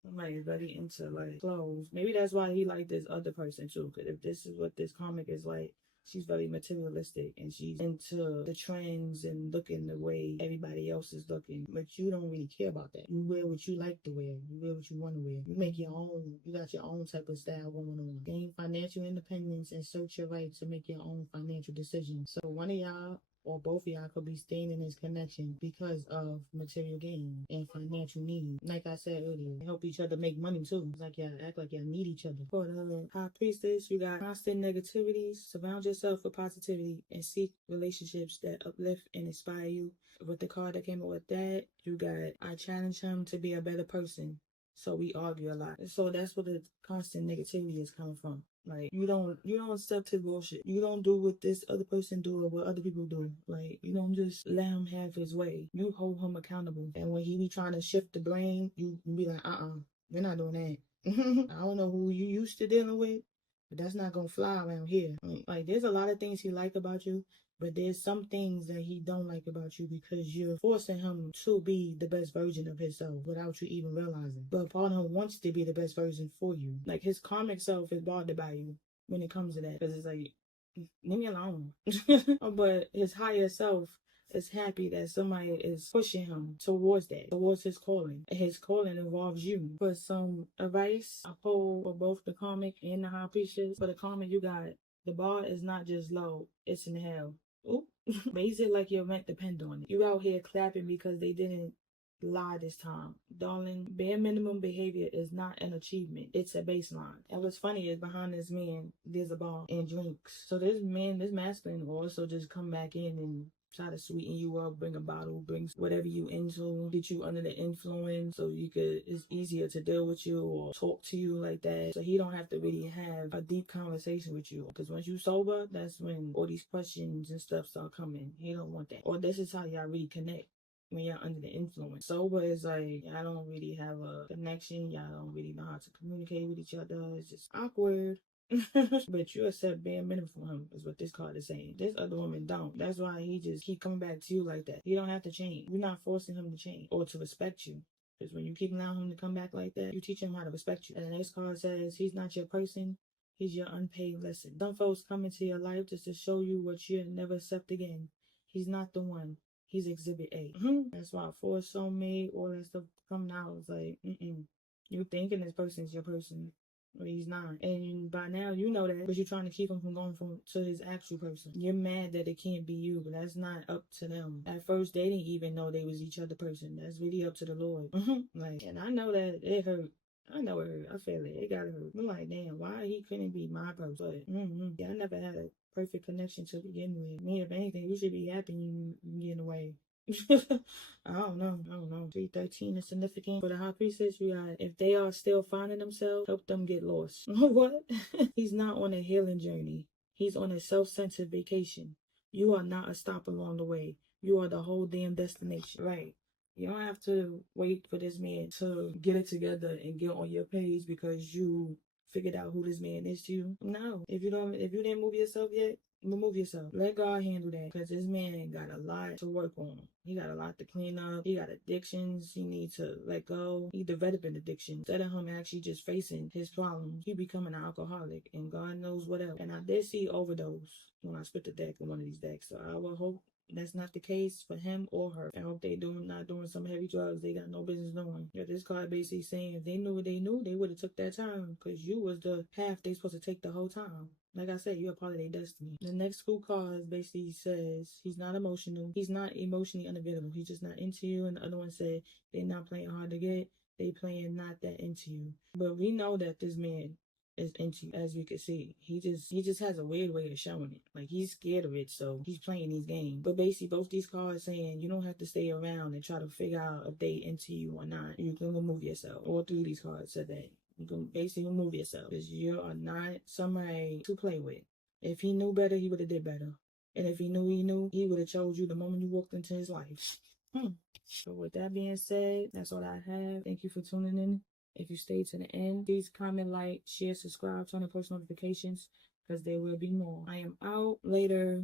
Somebody's very into like clothes. Maybe that's why he liked this other person too. Because if this is what this comic is like, she's very materialistic and she's into the trends and looking the way everybody else is looking. But you don't really care about that. You wear what you like to wear. You wear what you want to wear. You make your own. You got your own type of style going on. Gain financial independence and search your right to make your own financial decisions. So one of y'all or both of y'all could be staying in this connection because of material gain and financial need. Like I said earlier, help each other make money too. It's like y'all act like y'all need each other. For the high priestess, you got constant negativities. Surround yourself with positivity and seek relationships that uplift and inspire you. With the card that came up with that, you got I challenge him to be a better person. So we argue a lot. So that's where the constant negativity is coming from. Like you don't accept his bullshit. You don't do what this other person do or what other people do. Like you don't just let him have his way. You hold him accountable. And when he be trying to shift the blame, you be like, we're not doing that. I don't know who you used to dealing with, but that's not gonna fly around here. Like there's a lot of things he like about you, but there's some things that he don't like about you because you're forcing him to be the best version of himself without you even realizing. But part of him wants to be the best version for you. Like his karmic self is bothered by you when it comes to that. Because it's like, leave me alone. But his higher self is happy that somebody is pushing him towards that, towards his calling. And his calling involves you. For some advice, I pull for both the karmic and the high priestess. For the karmic, you got the bar is not just low, it's in hell. Oop. Basic like your rent depend on it. You out here clapping because they didn't lie this time. Darling, bare minimum behavior is not an achievement. It's a baseline. And what's funny is behind this man, there's a bar and drinks. So this masculine will also just come back in and try to sweeten you up, bring a bottle, bring whatever you into, get you under the influence so it's easier to deal with you or talk to you like that. So he don't have to really have a deep conversation with you. Because once you sober, that's when all these questions and stuff start coming. He don't want that. Or this is how y'all really connect. When you're under the influence. Sober is like, y'all don't really have a connection. Y'all don't really know how to communicate with each other. It's just awkward. But you accept bare minimum from him is what this card is saying. This other woman don't. That's why he just keep coming back to you like that. You don't have to change. You're not forcing him to change or to respect you. Because when you keep allowing him to come back like that, you teach him how to respect you. And the next card says, he's not your person. He's your unpaid lesson. Some folks come into your life just to show you what you'll never accept again. He's not the one. He's exhibit A. That's why for soulmate, all that stuff coming out, it's like, you thinking this person's your person. But he's not. And by now, you know that, but you're trying to keep him from going to his actual person. You're mad that it can't be you, but that's not up to them. At first, they didn't even know they was each other person. That's really up to the Lord. Like, and I know that it hurt. I know it hurt. I feel it. It got hurt. I'm like, damn, why he couldn't be my person? But, yeah, I never had a perfect connection to begin with. Me, if anything, you should be happy you getting away. I don't know. 313 is significant. For the high priestess, we got, if they are still finding themselves, help them get lost. What? He's not on a healing journey. He's on a self-centered vacation. You are not a stop along the way. You are the whole damn destination. Right. You don't have to wait for this man to get it together and get on your page because you figured out who this man is to you. No. If you didn't move yourself yet, remove yourself. Let God handle that, because this man got a lot to work on. He got a lot to clean up. He got addictions he needs to let go. He developing addiction. Instead of him actually just facing his problems, he becoming an alcoholic and God knows what else. And I did see overdose when I split the deck on one of these decks. So I will hope that's not the case for him or her. I hope they not doing some heavy drugs they got no business doing. Yeah, this card basically saying if they knew what they knew, they would have took that time, because you was the path they supposed to take the whole time. Like I said, you're a part of their destiny. The next school card basically says he's not emotional. He's not emotionally unavailable. He's just not into you. And the other one said they're not playing hard to get. They playing not that into you. But we know that this man is into you, as we can see. He just has a weird way of showing it. Like, he's scared of it, so he's playing these games. But basically, both these cards saying you don't have to stay around and try to figure out if they into you or not. You can remove yourself. All three of these cards said that. You can basically remove yourself, because you are not somebody to play with. If he knew better, he would have did better. And if he knew, he would have chose you the moment you walked into his life. So with that being said, that's all I have. Thank you for tuning in. If you stayed to the end, please comment, like, share, subscribe, turn on post notifications, because there will be more. I am out. Later.